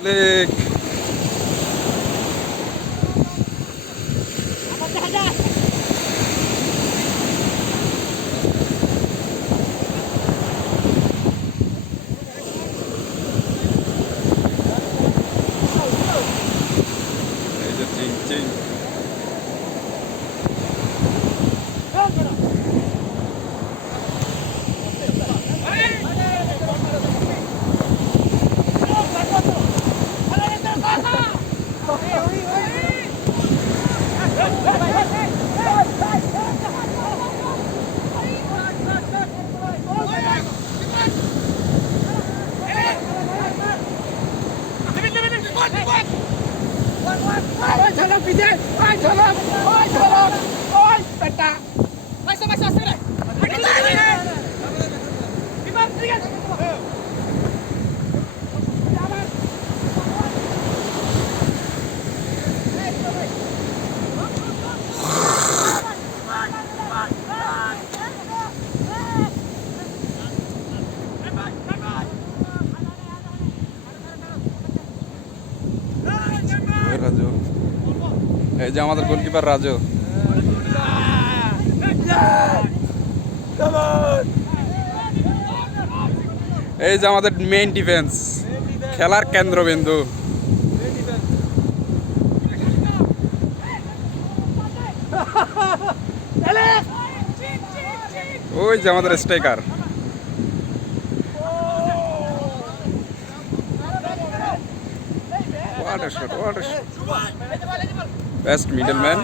Lake এই যে চিং চিং রাজু এই যে আমাদের গোলকিপার রাজু এই যে আমাদের মেইন ডিফেন্স খেলার কেন্দ্রবিন্দু ওই যে আমাদের striker What a shot, what a shot. Best middleman.